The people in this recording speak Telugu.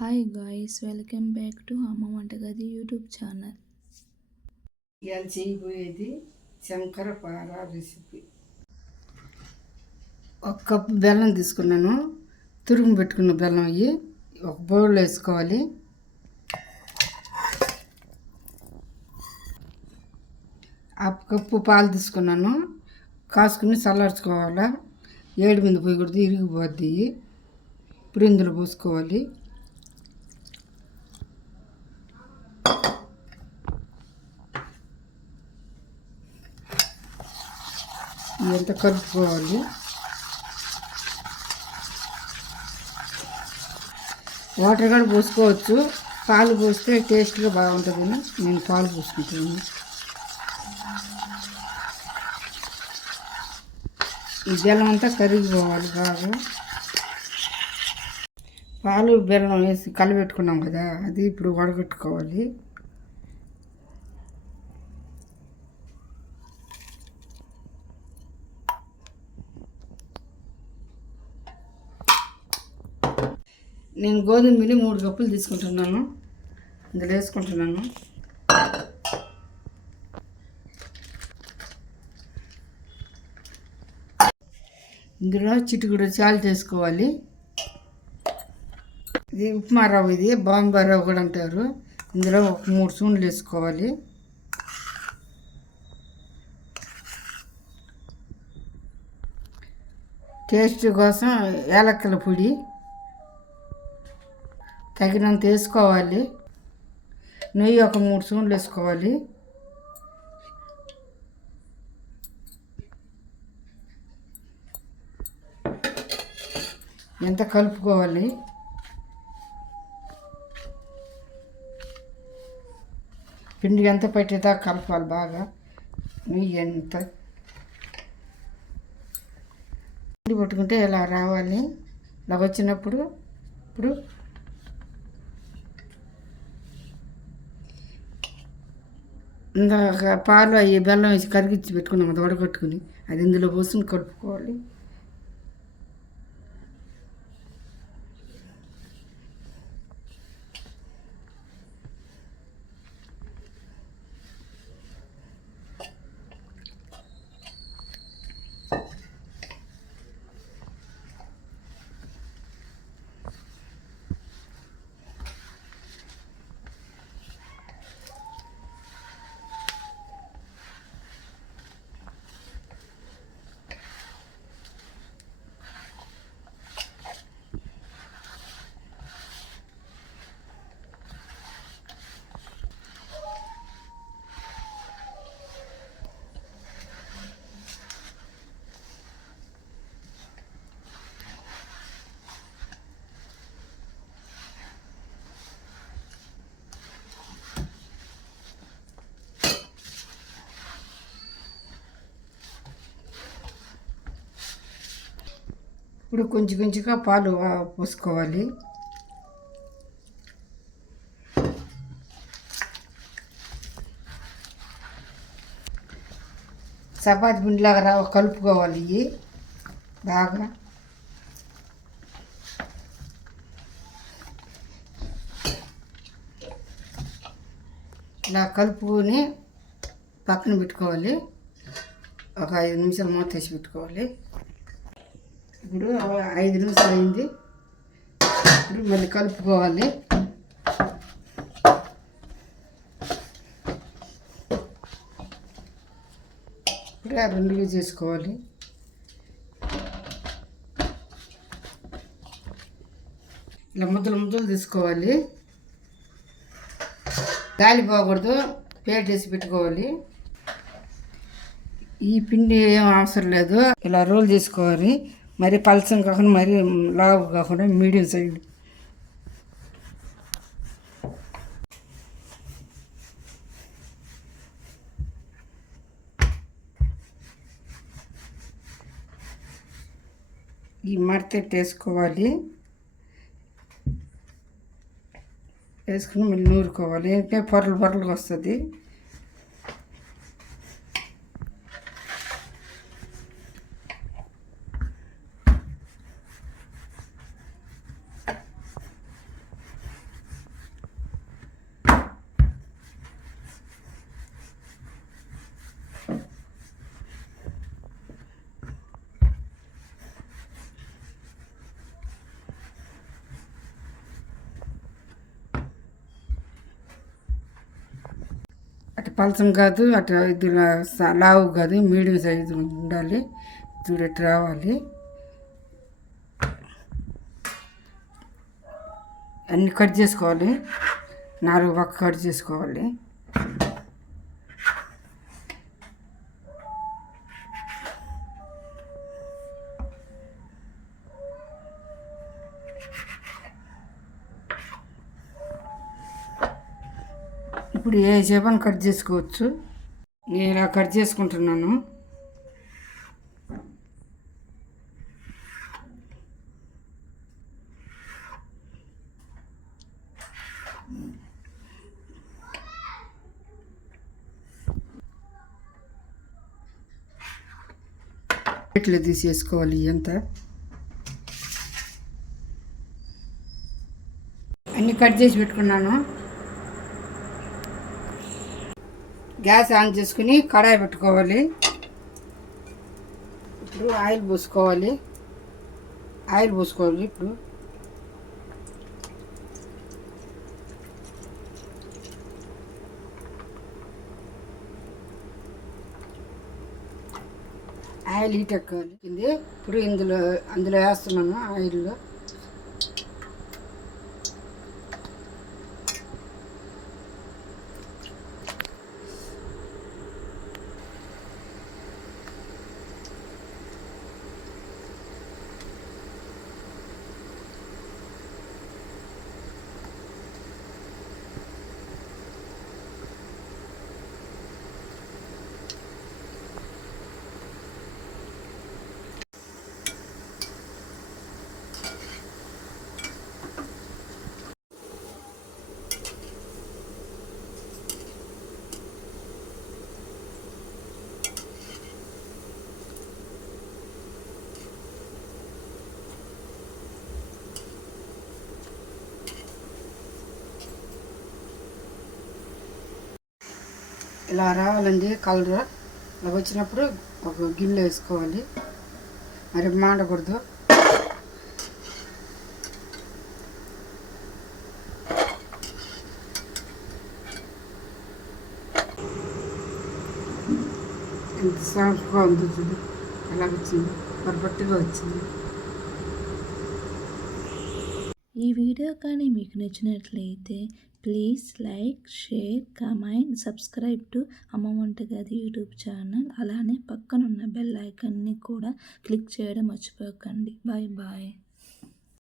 Hi guys, welcome back to అమ్మ వంటగది యూట్యూబ్ ఛానల్. ఇవాళ చేయబోయేది శంకర పార రెసిపీ. ఒక కప్పు బెల్లం తీసుకున్నాను. తురుము పెట్టుకున్న బెల్లం అయ్యి ఒక బౌల్లో వేసుకోవాలి. హాఫ్ కప్పు పాలు తీసుకున్నాను. కాసుకుని చల్లార్చుకోవాలి. ఏడు మీద పోయకూడదు, ఇరిగిపోద్ది. ఇప్పుడు ఇందులో పోసుకోవాలి. ఇదంతా కలుపుకోవాలి. వాటర్ కూడా పోసుకోవచ్చు. పాలు పోస్తే టేస్ట్గా బాగుంటుందని నేను పాలు పోసుకుంటాను. ఈ బెల్లం అంతా కరిగిపోవాలి బాగా. పాలు బెల్లం వేసి కలిపెట్టుకున్నాం కదా, అది ఇప్పుడు వడగట్టుకోవాలి. నేను గోధుమ పిండి 3 కప్పులు తీసుకుంటున్నాను. ఇందులో వేసుకుంటున్నాను. ఇందులో చిటికుడు చాలు చేసుకోవాలి. ఇది ఉప్మా రవ్వ, ఇది బాంబే రవ్వ కూడా అంటారు. ఇందులో ఒక 3 స్పూన్లు వేసుకోవాలి. టేస్ట్ కోసం యాలక్కల పొడి తగినంత వేసుకోవాలి. నెయ్యి ఒక 3 స్పూన్లు వేసుకోవాలి. ఎంత కలుపుకోవాలి. పిండి ఎంత పట్టేదాకా కలపాలి బాగా. నెయ్యి ఎంత పిండి పట్టుకుంటే ఇలా రావాలి. ఇలా వచ్చినప్పుడు ఇప్పుడు ఇందాక పాలు అవి బెల్లం వేసి కరిగించి పెట్టుకున్నాం, అది వడగట్టుకుని అది ఇందులో పోసుకుని కలుపుకోవాలి. ఇప్పుడు కొంచెం కొంచెంగా పాలు పోసుకోవాలి. చపాతి పిండిలాగా కలుపుకోవాలి. ఇవి బాగా ఇలా కలుపుకొని పక్కన పెట్టుకోవాలి. ఒక 5 నిమిషాలు మూత వేసి పెట్టుకోవాలి. ఇప్పుడు 5 నిమిషాలు అయింది. ఇప్పుడు మళ్ళీ కలుపుకోవాలి. ఇప్పుడు రెండుగా చేసుకోవాలి. ఇలా ముద్దలు ముద్దలు తీసుకోవాలి. గాలి పోకూడదు, ప్లేట్ వేసి పెట్టుకోవాలి. ఈ పిండి ఏం అవసరం లేదు. ఇలా రోల్ చేసుకోవాలి. మరి పలచం కాకుండా మరి లావు కాకుండా మీడియం సైడ్. ఈ మడతెట్టు వేసుకోవాలి. వేసుకుని మళ్ళీ నూరుకోవాలి. అంటే పొరలు పొరలుగా వస్తుంది. పలసం కాదు అట్లా ఇది లావు కాదు, మీడియం సైజు ఉండాలి. చూడట్టు రావాలి. అన్నీ కట్ చేసుకోవాలి, 4 పక్క కట్ చేసుకోవాలి. ఇప్పుడు ఏ చేపను కట్ చేసుకోవచ్చు. నేను ఇలా కట్ చేసుకుంటున్నాను. ఇట్లా తీసేసుకోవాలి. ఎంత అన్నీ కట్ చేసి పెట్టుకున్నాను. గ్యాస్ ఆన్ చేసుకుని కడాయి పెట్టుకోవాలి. ఇప్పుడు ఆయిల్ పోసుకోవాలి. ఇప్పుడు ఆయిల్ హీట్ ఎక్కాలి. ఇప్పుడు అందులో వేస్తున్నాను ఆయిల్లో. ఇలా రావాలండి కలర్. ఇలా వచ్చినప్పుడు ఒక గిన్నె వేసుకోవాలి, మరి మాడకూడదు. ఎంత సాఫ్ట్గా ఉంది చూడు, ఎలా వచ్చింది, పర్ఫెక్ట్గా వచ్చింది. ఈ వీడియో కానీ మీకు నచ్చినట్లయితే please like, share, comment, subscribe to అమ్మ వంటగది యూట్యూబ్ ఛానల్. అలానే పక్కనున్న బెల్ ఐకాన్ని కూడా క్లిక్ చేయడం మర్చిపోకండి. Bye bye.